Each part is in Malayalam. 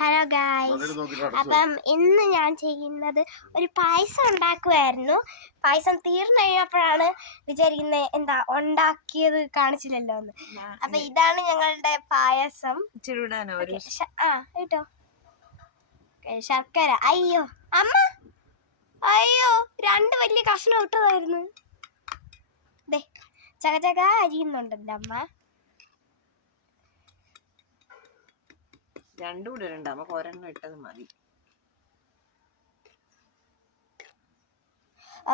ഹലോ ഗായ്സ്, അപ്പം ഇന്ന് ഞാൻ ചെയ്യുന്നത് ഒരു പായസം ഉണ്ടാക്കുമായിരുന്നു. പായസം തീർന്നു കഴിഞ്ഞപ്പോഴാണ് വിചാരിക്കുന്നത് എന്താ ഉണ്ടാക്കിയത് കാണിച്ചില്ലല്ലോ എന്ന്. അപ്പൊ ഇതാണ് ഞങ്ങളുടെ പായസം. കേട്ടോ, ശർക്കര. അയ്യോ അമ്മ, അയ്യോ 2 വലിയ കഷ്ണം ഇട്ടതായിരുന്നു. ചകചക അരിയുന്നുണ്ടല്ലോ അമ്മ. 2 കൂടെ ഇടണ്ട, നമുക്ക് ഒരെണ്ണം ഇട്ടത് മതി.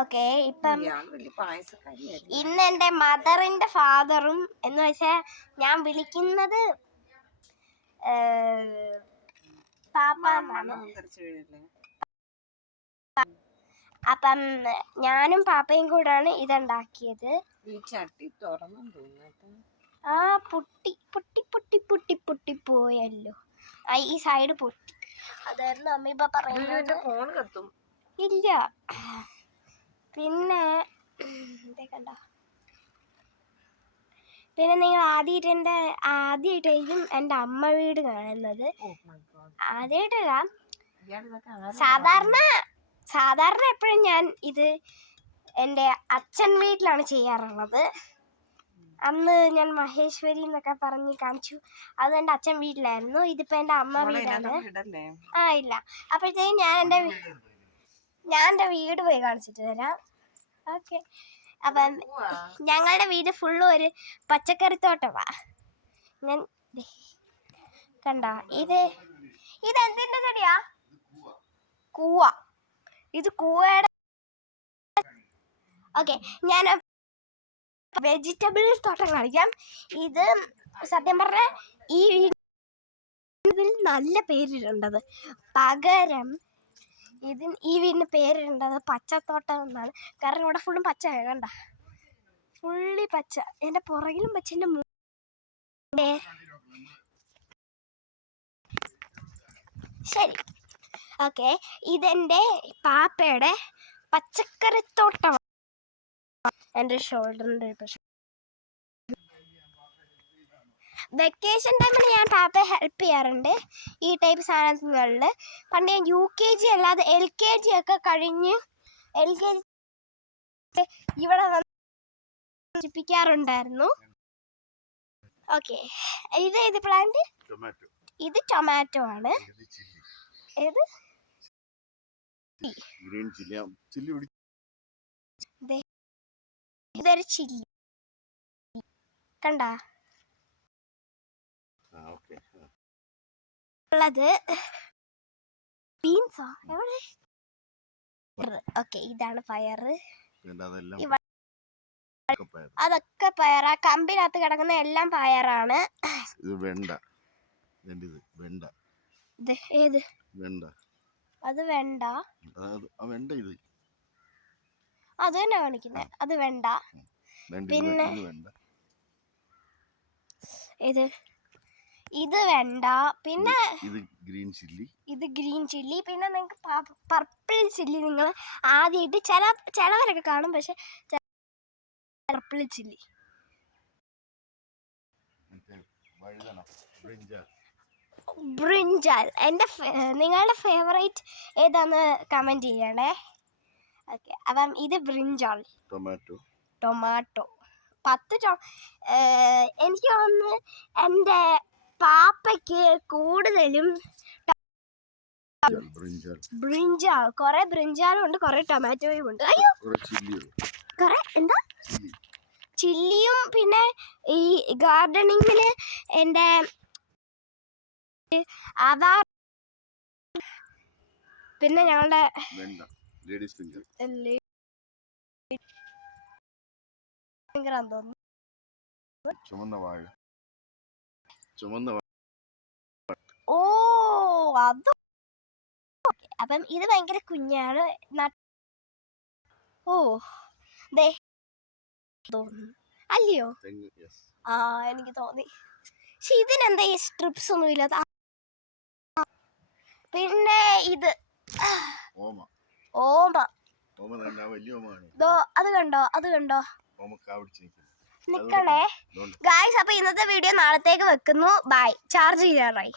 ഓക്കെ, ഇപ്പം ഇന്ന് എൻ്റെ മദറിന്റെ ഫാദറും എന്ന് വെച്ചാൽ ഞാൻ വിളിക്കുന്നത് പാപ്പ എന്നാണ്. അപ്പം ഞാനും പാപ്പയും കൂടാണ് ഇതുണ്ടാക്കിയത്. ആ പൊട്ടി പൊട്ടി പൊട്ടി പൊട്ടി പൊട്ടി പോയല്ലോ. ഈ സൈഡ് പൊട്ടി. അതായിരുന്നു അമ്മ ഇപ്പൊ പറയുന്നത്. ഇല്ല, പിന്നെ നിങ്ങൾ ആദ്യമായിട്ടായിരിക്കും എൻ്റെ അമ്മ വീട് കാണുന്നത്. ആദ്യമായിട്ടല്ല, സാധാരണ എപ്പോഴും ഞാൻ ഇത് എൻ്റെ അച്ഛൻ വീട്ടിലാണ് ചെയ്യാറുള്ളത്. അന്ന് ഞാൻ മഹേശ്വരി എന്നൊക്കെ പറഞ്ഞ് കാണിച്ചു. അത് എൻ്റെ അച്ഛൻ വീട്ടിലായിരുന്നു. ഇതിപ്പോ എൻ്റെ അമ്മ വീടാണ്. ഇല്ല, അപ്പോഴത്തേക്കും ഞാൻ എൻ്റെ വീട് പോയി കാണിച്ചിട്ട് തരാം. ഓക്കെ, അപ്പം ഞങ്ങളുടെ വീട് ഫുള്ള് ഒരു പച്ചക്കറിത്തോട്ടമാ. ഞാൻ കണ്ടോ, ഇത് എന്തിന്റെ ചെടിയാ? കൂവ. ഇത് കൂവയുടെ. ഓക്കെ, ഞാൻ വെജിറ്റബിൾ തോട്ടം കാണിക്കാം. ഇത് സത്യം പറഞ്ഞ ഈ വീടിൽ നല്ല പേരിടേണ്ടത്, പകരം ഈ വീടിന് പേരിടേണ്ടത് പച്ചത്തോട്ടം എന്നാണ്. കാരണം ഇവിടെ ഫുള്ളും പച്ച, കണ്ട, ഫുള്ളി പച്ച. എൻ്റെ പുറകിലും പച്ച, എൻ്റെ ശരി. ഓക്കെ, ഇതെൻ്റെ പാപ്പയുടെ പച്ചക്കറിത്തോട്ടമാണ്. എൻ്റെ ഷോൾഡറിൻ്റെ പ്രശ്നം. വെക്കേഷൻ ടൈമിൽ ഞാൻ പാപ്പയെ ഹെൽപ്പ് ചെയ്യാറുണ്ട് ഈ ടൈപ്പ് സാധനങ്ങളിൽ. പണ്ട് ഞാൻ UKG അല്ലാതെ LKG ഒക്കെ കഴിഞ്ഞ് ഇവിടെ നശിപ്പിക്കാറുണ്ടായിരുന്നു. ഓക്കെ, ഇത് പ്ലാന്റ്, ഇത് ടൊമാറ്റോ ആണ്. ഏത്? ഇതൊരു ചില്ലി, കണ്ട ഉള്ളത്. ബീൻസോ എവിടെ? ഓക്കെ, ഇതാണ് പയറ്. അതൊക്കെ പയറാ. കമ്പിനകത്ത് കിടക്കുന്ന എല്ലാം പയറാണ്. ഏത്? അത് വെണ്ട. അത് തന്നെ കാണിക്കുന്നത്, അത് വെണ്ട. പിന്നെ ഇത് വെണ്ട. പിന്നെ ഇത് ഗ്രീൻ ചില്ലി. പിന്നെ നിങ്ങൾക്ക് പർപ്പിൾ ചില്ലി നിങ്ങൾ ആദ്യമായിട്ട് ചിലവരൊക്കെ കാണും, പക്ഷെ പർപ്പിൾ ചില്ലി. ബ്രിഞ്ചാൽ. നിങ്ങളുടെ ഫേവറേറ്റ് ഏതാന്ന് കമന്റ് ചെയ്യണേ. ഓക്കെ, അപ്പം ഇത് ബ്രിഞ്ചാൾ, ടൊമാറ്റോ. 10 എനിക്ക് തോന്നുന്നു എൻ്റെ പാപ്പയ്ക്ക് കൂടുതലും ബ്രിഞ്ചാൾ. കുറെ ബ്രിഞ്ചാളും ഉണ്ട്, കുറെ ടൊമാറ്റോയും ഉണ്ട്. അയ്യോ, കുറെ എന്താ ചില്ലിയും. പിന്നെ ഈ ഗാർഡനിങ്ങില് എൻ്റെ അതാ. പിന്നെ ഞങ്ങളുടെ അത്. അപ്പം ഇത് ഭയങ്കര കുഞ്ഞാണ്. അല്ലയോ? എനിക്ക് തോന്നി. പക്ഷെ ഇതിനെന്താ ഈ സ്ട്രിപ്സ് ഒന്നും ഇല്ലാത്ത? പിന്നെ ഇത് ഓമ. അത് കണ്ടോ? നിക്കണേ ഗായ്സ്, അപ്പൊ ഇന്നത്തെ വീഡിയോ നാളത്തേക്ക് വെക്കുന്നു. ബൈ. ചാർജ് ചെയ്യാറായി.